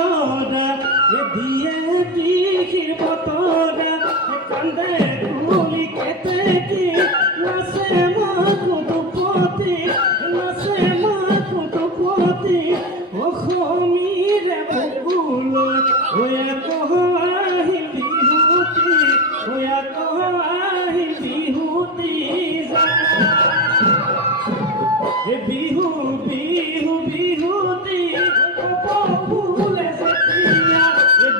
জরা দিয়ে টিকির বতরা কান্দে কুলি কেতে কি নাচে মা কুতুপতি নাচে মা কুতুপতি ও খমিরে বকুল ওয়া কহাহি বিহুতি ওয়া কহাহি বিহুতি বিহু বিহু বিহুতি ফুলে সেতিয়া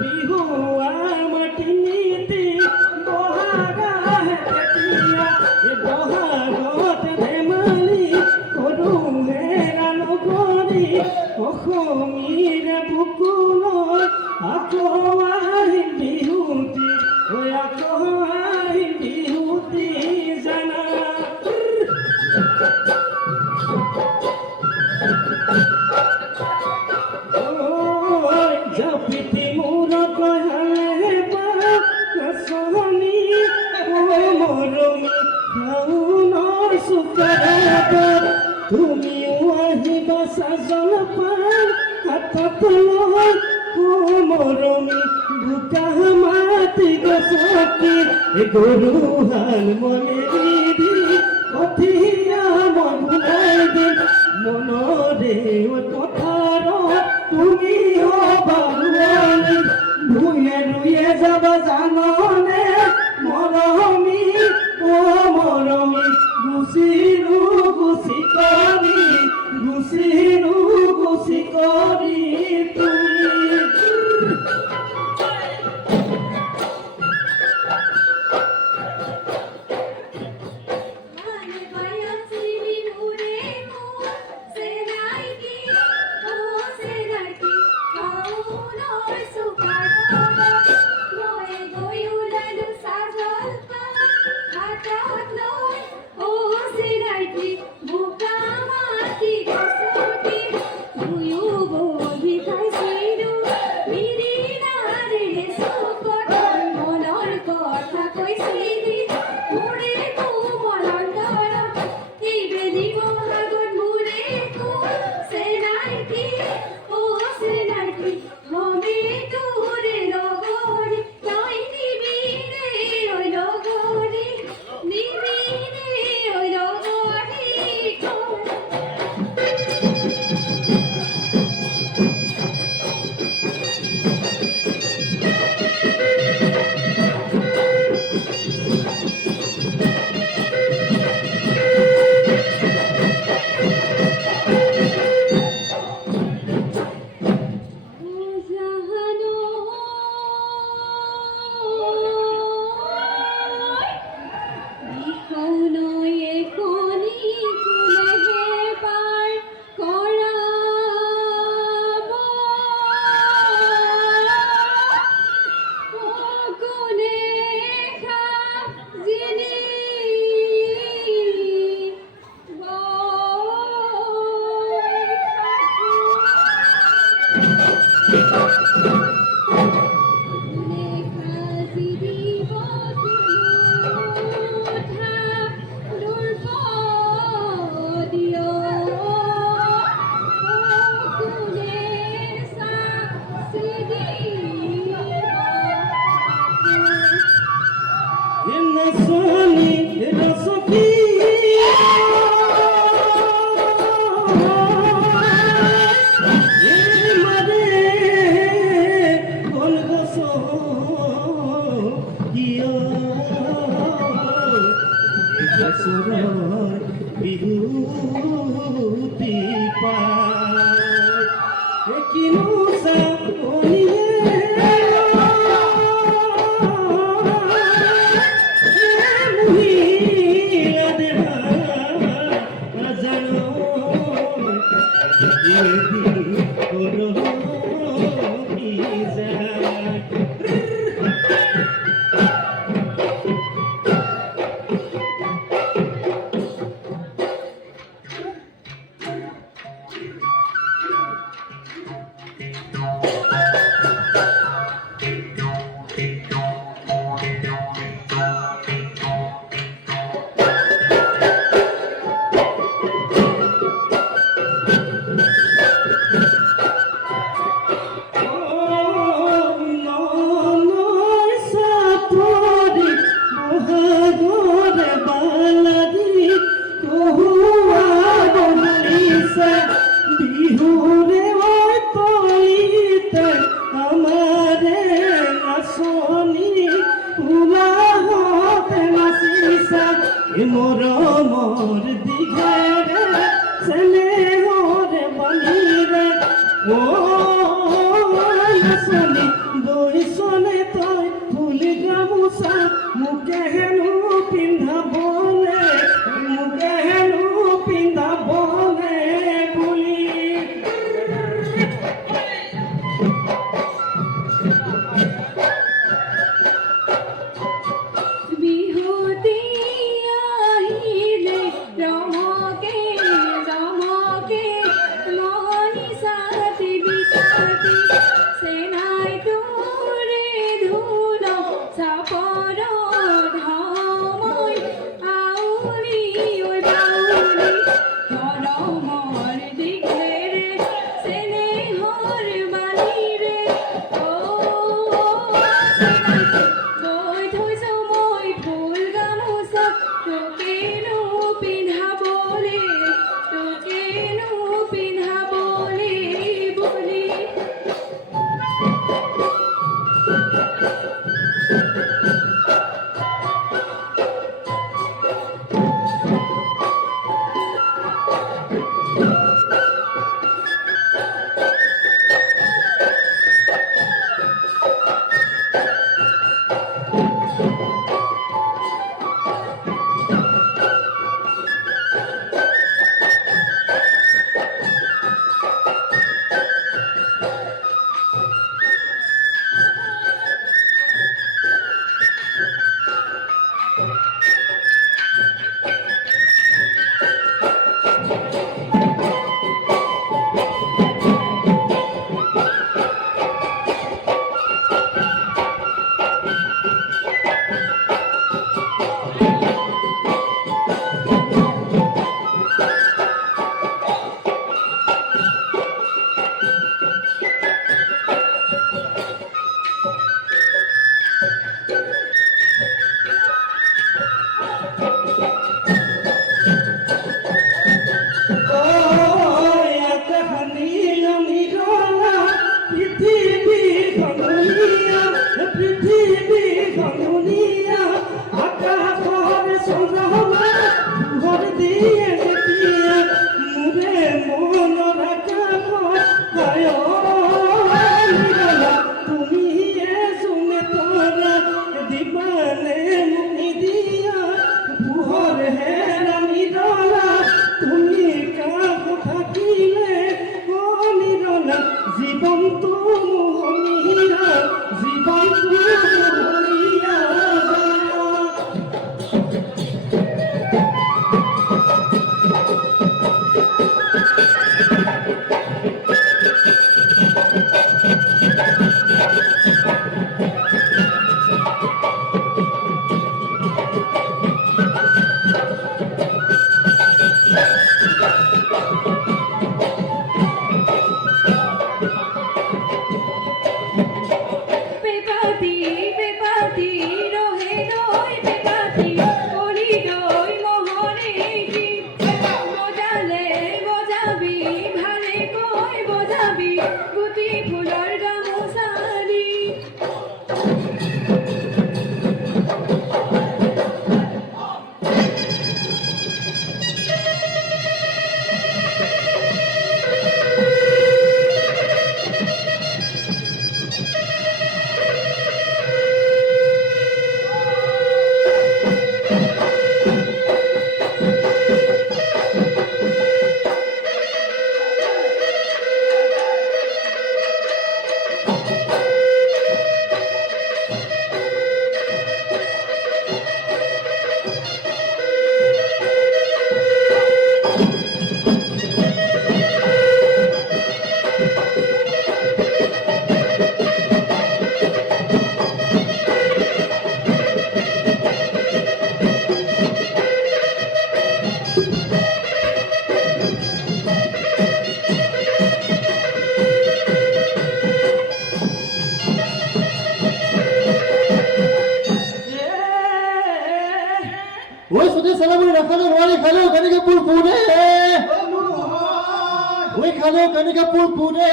বিহু আমটিনিতি বহাগা হেতিয়া বহাগত ধেমালি করু হেরা নগরী অসমীর বুকুল আকোয়াহি বিহুতি আকোয়াহি বিহুতি জানা জপিতি মোর কহালে বাসনি ও মরম খাউন সুকরাত তুমিও আহিবা সাজল পান হাতত লয় ও মরম বুকা মাতি গছকি গরু হাল মনে দিদি অথিয়া মগুলাই দিন মনরে কথার তুমি বাবুয়ালি ভুয়ে রুয়ে যাব জাননে মরমি ও মরমি গুছিনু গুছি করি তুমি বিহুতি পায় কিনু সাপনিয়ে মুহিয়া দেবা জানো দিদি করো কি যায় বিহুরে ওই তলিতে আমারে নাচনি উলা হতে নাচিছা এ মোর মোর দিঘারে স্নেহরে বানিরে ও নাচনি দইছনে তই ফুল গামোচা মুকে হেনু পিন্ধাবলে মুকে হেনু পিন্ধাবলে বুলি ওই খালো কেনেকে পুরপুরে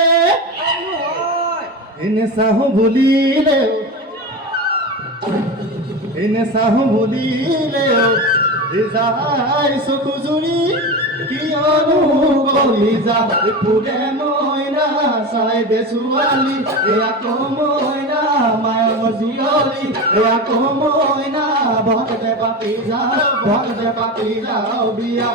এনে চাহো বুলিলেও এনে চাহো বুলিলেও যায় চকু জুৰি কিয়নো কলিজা পুৰে মইনা চাই দে ছোৱালী আকৌ মইনা মায়ৰ জীয়ৰী আকৌ মইনা ভকতে পাতি যাওঁ বিয়া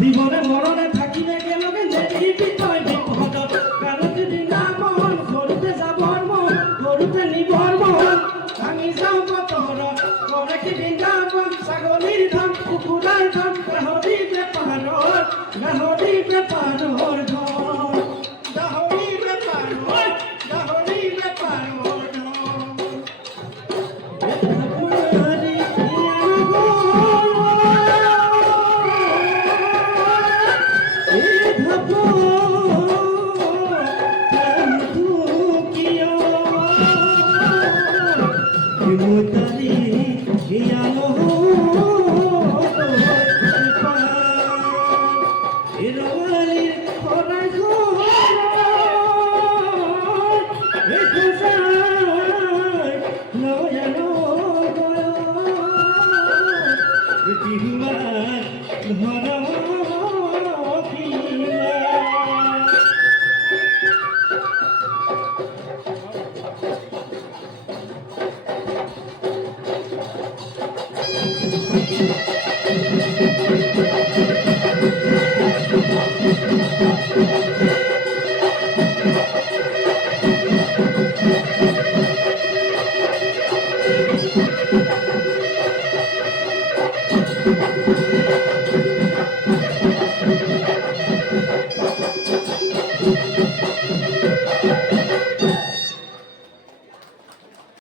জীবনে মরণে থাকিবে একেলগে নেদিবি তই বিপদত কালকে দিনা মন ঘৰুতে যাবৰ মন ঘৰুতে নিবৰ মন ভাঙি যাওঁ পথৰত কৰে কি বৃন্দাবন ছাগলীৰ ধান কুকুৰাৰ ধান গাহৰি বেপাৰৰ